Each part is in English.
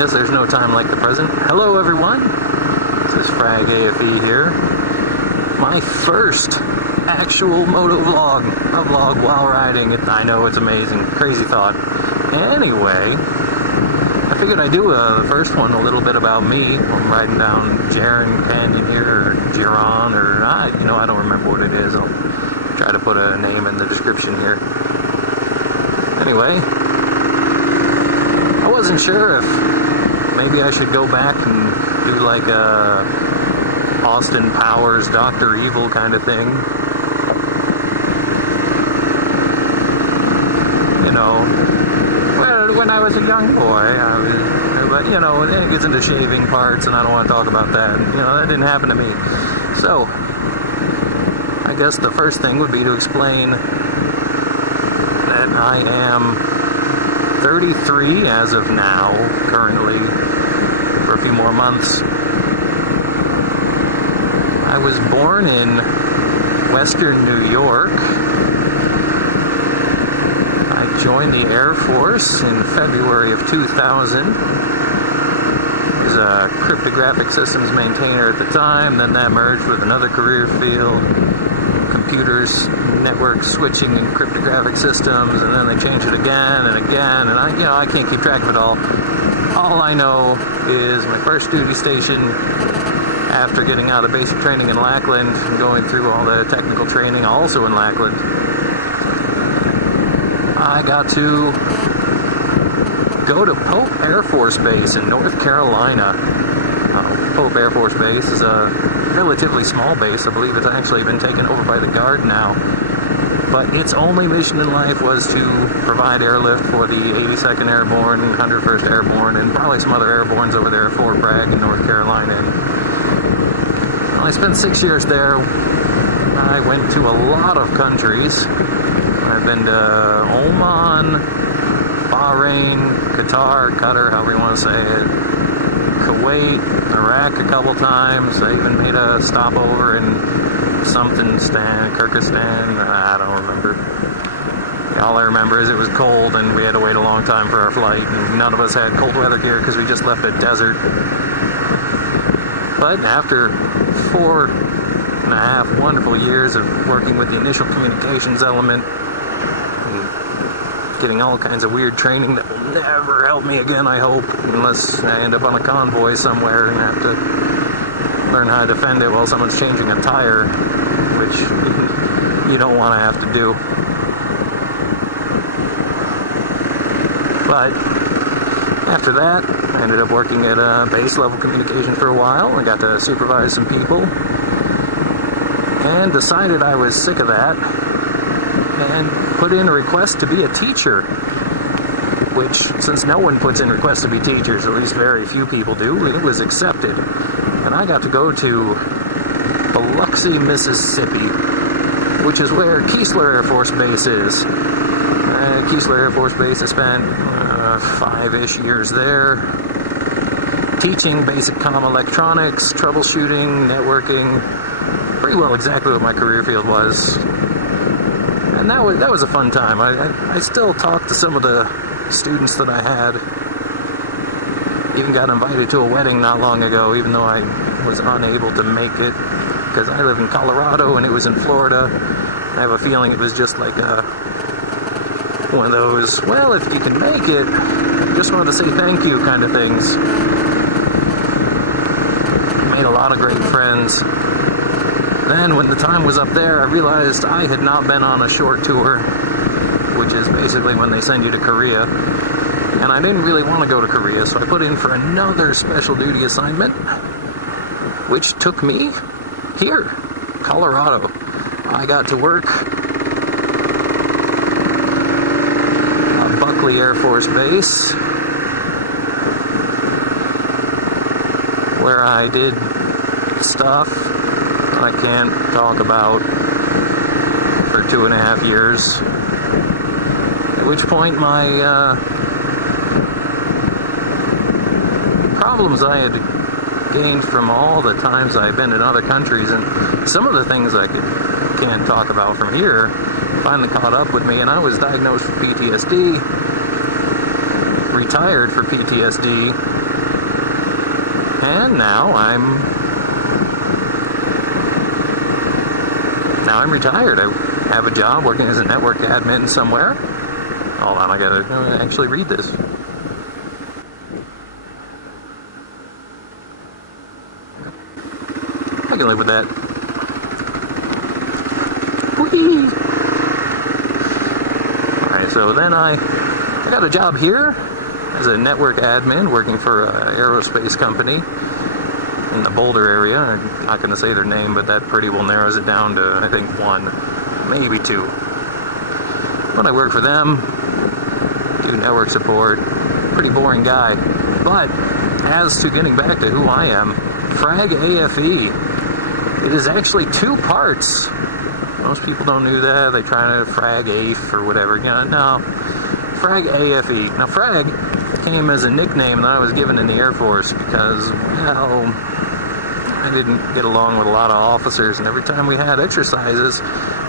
guess there's no time like the present. Hello everyone, this is FRAG-AFE here. My first actual moto vlog, a vlog while riding. I know, it's amazing, crazy thought. Anyway, I figured I'd do the first one a little bit about me. I'm riding down Jaron Canyon here, or Giron, or I don't remember what it is. I'll try to put a name in the description here. Anyway, I wasn't sure if maybe I should go back and do like a Austin Powers, Dr. Evil kind of thing. You know, when I was a young boy, but you know, it gets into shaving parts, and I don't want to talk about that. You know, that didn't happen to me. So, I guess the first thing would be to explain that I am 33 as of now, currently, for a few more months. I was born in Western New York. I joined the Air Force in February of 2000. I was a cryptographic systems maintainer at the time, then that merged with another career field, computers, network switching and cryptographic systems, and then they changed it again and again, and I can't keep track of it all. All I know is my first duty station, after getting out of basic training in Lackland and going through all the technical training also in Lackland, I got to go to Pope Air Force Base in North Carolina. Pope Air Force Base is a relatively small base. I believe it's actually been taken over by the Guard now. But its only mission in life was to provide airlift for the 82nd Airborne, 101st Airborne, and probably some other airbornes over there at Fort Bragg in North Carolina. And, well, I spent 6 years there. I went to a lot of countries. I've been to Oman, Bahrain, Qatar, however you want to say it, Kuwait, Iraq a couple times. I even made a stopover in Kyrgyzstan, I don't remember. All I remember is it was cold and we had to wait a long time for our flight, and none of us had cold weather gear because we just left a desert. But after 4.5 wonderful years of working with the initial communications element, and getting all kinds of weird training that will never help me again, I hope, unless I end up on a convoy somewhere and have to learn how to defend it while someone's changing a tire, which you don't want to have to do. But after that, I ended up working at base level communications for a while. I got to supervise some people and decided I was sick of that and put in a request to be a teacher, which, since no one puts in requests to be teachers, at least very few people do, it was accepted. And I got to go to Biloxi, Mississippi, which is where Keesler Air Force Base is. Keesler Air Force Base, I spent 5-ish years there, teaching basic comm electronics, troubleshooting, networking, pretty well exactly what my career field was. And that was a fun time. I still talk to some of the students that I had. Even got invited to a wedding not long ago, even though I was unable to make it, because I live in Colorado and it was in Florida. I have a feeling it was just like one of those, well, if you can make it, just wanted to say thank you kind of things. Made a lot of great friends. Then when the time was up there, I realized I had not been on a short tour, which is basically when they send you to Korea. And I didn't really want to go to Korea, so I put in for another special duty assignment, which took me here, Colorado. I got to work at Buckley Air Force Base, where I did stuff I can't talk about for 2.5 years. At which point my problems I had gained from all the times I've been in other countries, and some of the things I can't talk about from here, finally caught up with me, and I was diagnosed with PTSD, retired for PTSD, And now I'm retired. I have a job working as a network admin somewhere. Hold on, I gotta actually read this. I can live with that. Whee! Alright, so then I got a job here as a network admin working for an aerospace company in the Boulder area. I'm not going to say their name, but that pretty well narrows it down to, I think, 1, maybe 2. But I work for them, do network support, pretty boring guy. But as to getting back to who I am, FRAG-AFE, it is actually 2 parts. Most people don't know that. They try to FRAG-AFE or whatever. You know, no, FRAG-AFE. Now, FRAG came as a nickname that I was given in the Air Force because, well, I didn't get along with a lot of officers, and every time we had exercises,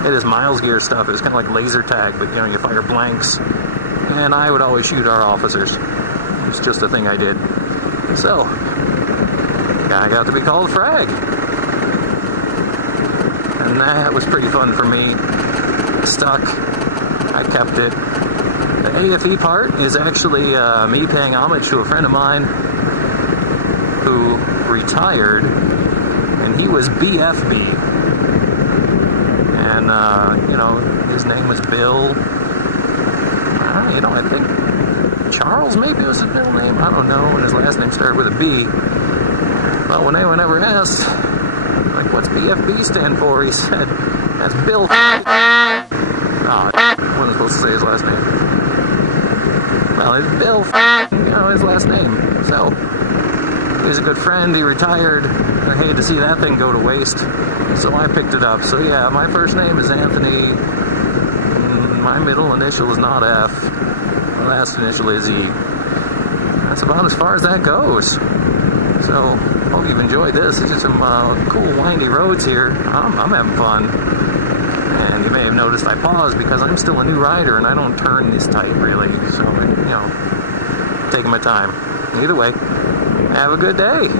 it is miles gear stuff. It was kind of like laser tag, but, you know, you fire blanks, and I would always shoot our officers. It was just a thing I did. So, I got to be called FRAG. And that was pretty fun for me. Stuck. I kept it. The AFE part is actually me paying homage to a friend of mine who retired, and he was BFB. And, you know, his name was Bill. You know, I think Charles maybe was his middle name. I don't know. And his last name started with a B. Well, when anyone ever asked, like, what's BFB stand for? He said, that's Bill. Oh, I wasn't supposed to say his last name. Well, it's Bill, you know, his last name. So, he's a good friend. He retired. I hated to see that thing go to waste. So I picked it up. So yeah, my first name is Anthony. My middle initial is not F. My last initial is E. That's about as far as that goes. So, hope you've enjoyed this. It's just some cool windy roads here. I'm having fun. And you may have noticed I paused because I'm still a new rider and I don't turn this tight really. So, you know, taking my time. Either way, have a good day.